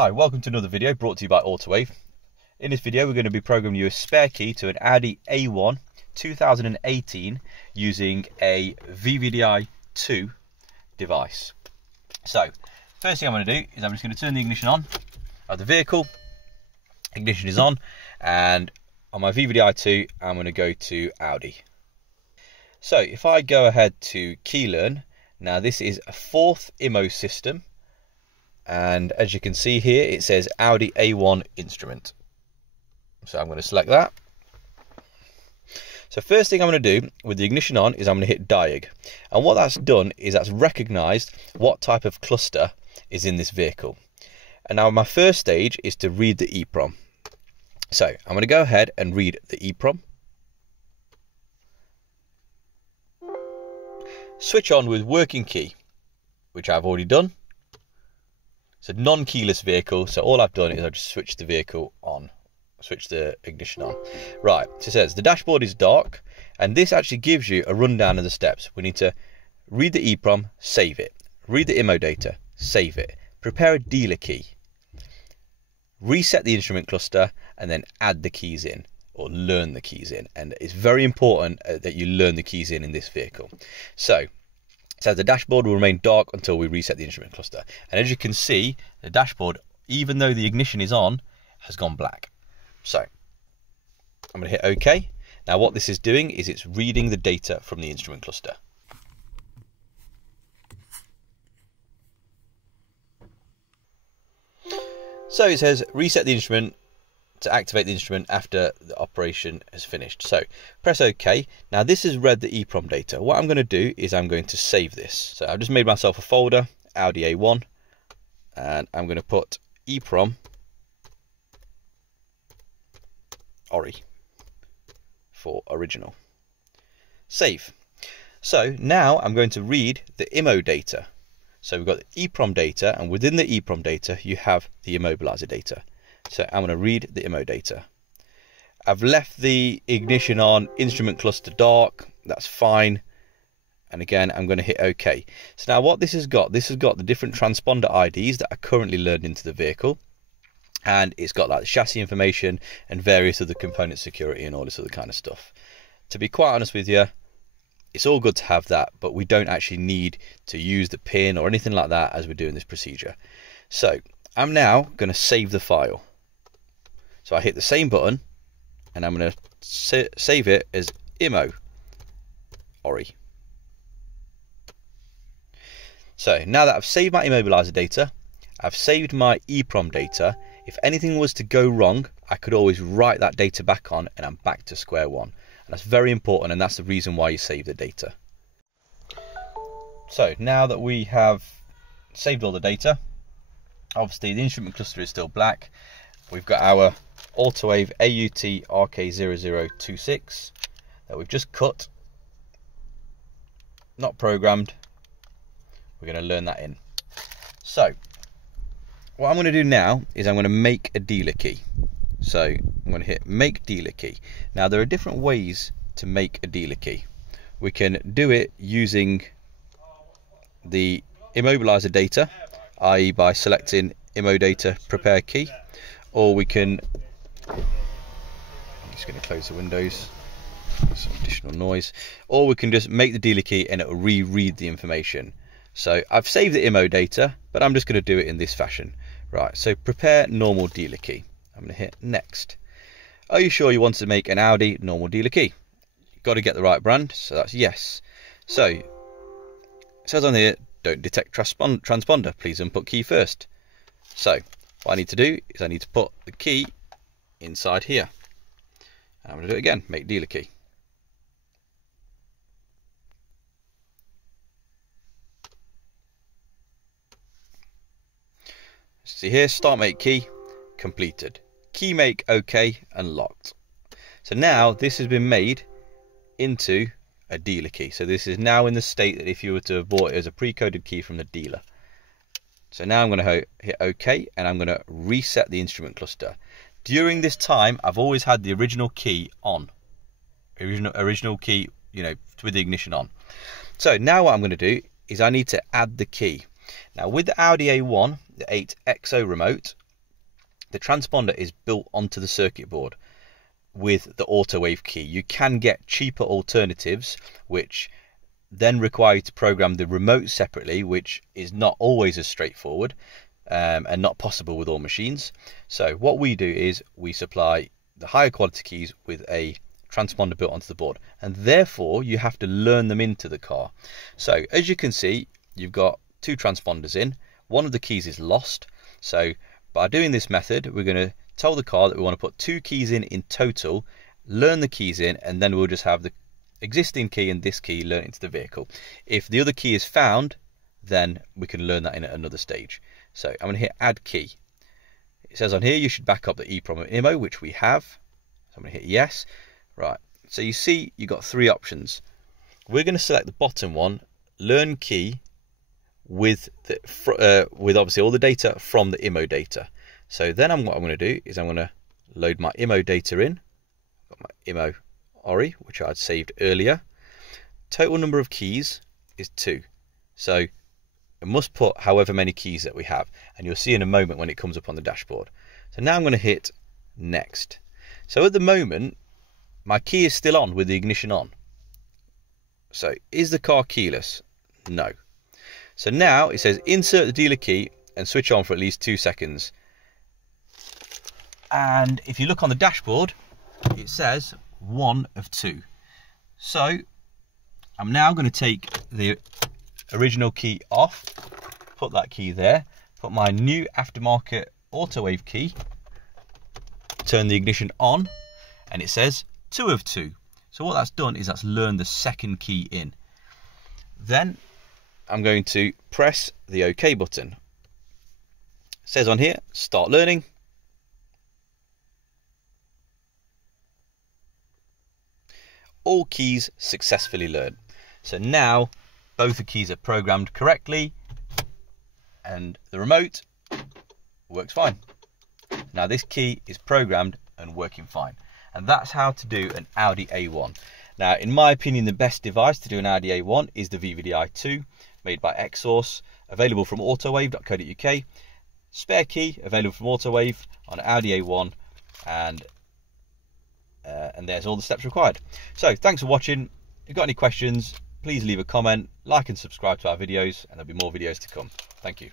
Hi, welcome to another video brought to you by Autowave. In this video we're going to be programming you a spare key to an Audi A1 2018 using a VVDI 2 device. So, first thing I'm going to do is I'm just going to turn the ignition on of the vehicle. Ignition is on, and on my VVDI 2 I'm going to go to Audi. So if I go ahead to key learn, now this is a 4th IMO system. And as you can see here, it says Audi A1 instrument. So I'm going to select that. So first thing I'm going to do with the ignition on is I'm going to hit diag. And what that's done is that's recognized what type of cluster is in this vehicle. And now my first stage is to read the Eeprom. So I'm going to go ahead and read the Eeprom. Switch on with working key, which I've already done. It's a non-keyless vehicle, so all I've done is I've just switched the vehicle on, switched the ignition on. Right, so it says the dashboard is dark, and this actually gives you a rundown of the steps. We need to read the Eeprom, save it. Read the IMO data, save it. Prepare a dealer key. Reset the instrument cluster, and then add the keys in, or learn the keys in. And it's very important that you learn the keys in this vehicle. So, it says the dashboard will remain dark until we reset the instrument cluster. And as you can see, the dashboard, even though the ignition is on, has gone black. So I'm going to hit OK. Now what this is doing is it's reading the data from the instrument cluster. So it says reset the instrument to activate the instrument after the operation has finished. So press OK. Now this has read the Eeprom data. What I'm going to do is I'm going to save this. So I've just made myself a folder, Audi A1, and I'm going to put Eeprom Ori for original. Save. So now I'm going to read the IMO data. So we've got the Eeprom data, and within the Eeprom data you have the immobilizer data. So I'm going to read the IMO data. I've left the ignition on, instrument cluster dark, that's fine. And again, I'm going to hit OK. So now what this has got the different transponder IDs that are currently learned into the vehicle. And it's got like the chassis information and various other component security and all this other kind of stuff. To be quite honest with you, it's all good to have that, but we don't actually need to use the pin or anything like that as we're doing this procedure. So I'm now going to save the file. So I hit the same button, and I'm going to save it as IMO Ori. So now that I've saved my immobilizer data, I've saved my Eeprom data. If anything was to go wrong, I could always write that data back on, and I'm back to square one. And that's very important, and that's the reason why you save the data. So now that we have saved all the data, obviously the instrument cluster is still black. We've got our Autowave AUT RK0026 that we've just cut, not programmed. We're going to learn that in. So what I'm going to do now is I'm going to make a dealer key. So I'm going to hit make dealer key. Now there are different ways to make a dealer key. We can do it using the immobilizer data, i.e. by selecting IMO data prepare key, or we can, I'm just going to close the windows, some additional noise, or we can just make the dealer key and it will reread the information. So I've saved the IMO data, but I'm just going to do it in this fashion. Right, so prepare normal dealer key. I'm going to hit next. Are you sure you want to make an Audi normal dealer key? You've got to get the right brand, so that's yes. So it says on here, don't detect transponder, please input key first. So what I need to do is I need to put the key inside here. I'm going to do it again, make dealer key. See here, start make key, completed. Key make OK, and locked. So now this has been made into a dealer key. So this is now in the state that if you were to have bought it as a pre-coded key from the dealer. So now I'm going to hit OK, and I'm going to reset the instrument cluster. During this time, I've always had the original key on. Original key, you know, with the ignition on. So now what I'm going to do is I need to add the key. Now with the Audi A1, the 8XO remote, the transponder is built onto the circuit board with the Autowave key. You can get cheaper alternatives which then require you to program the remote separately, which is not always as straightforward and not possible with all machines. So what we do is we supply the higher quality keys with a transponder built onto the board, and therefore you have to learn them into the car. So as you can see, you've got two transponders in. One of the keys is lost, so by doing this method we're going to tell the car that we want to put two keys in total, learn the keys in, and then we'll just have the existing key and this key learn into the vehicle. If the other key is found, then we can learn that in at another stage. So I'm going to hit add key. It says on here you should back up the Eeprom and IMO, which we have. So I'm going to hit yes. Right, so you see you've got three options. We're going to select the bottom one, learn key, with obviously all the data from the IMO data. So then what I'm going to do is I'm going to load my IMO data in. I've got my IMO ORI, which I'd saved earlier. Total number of keys is 2. So I must put however many keys that we have, and you'll see in a moment when it comes up on the dashboard. So now I'm going to hit next. So at the moment my key is still on with the ignition on. So is the car keyless? No. So now it says insert the dealer key and switch on for at least 2 seconds. And if you look on the dashboard, it says 1 of 2. So I'm now going to take the original key off, put that key there, put my new aftermarket Autowave key, turn the ignition on, and it says 2 of 2. So what that's done is that's learned the second key in. Then I'm going to press the OK button. It says on here, start learning. All keys successfully learned. So now both the keys are programmed correctly and the remote works fine. Now this key is programmed and working fine. And that's how to do an Audi A1. Now, in my opinion, the best device to do an Audi A1 is the VVDI 2, made by Xhorse, available from autowave.co.uk. Spare key, available from Autowave on Audi A1, and there's all the steps required. So, thanks for watching. If you've got any questions, please leave a comment, like and subscribe to our videos, and there'll be more videos to come. Thank you.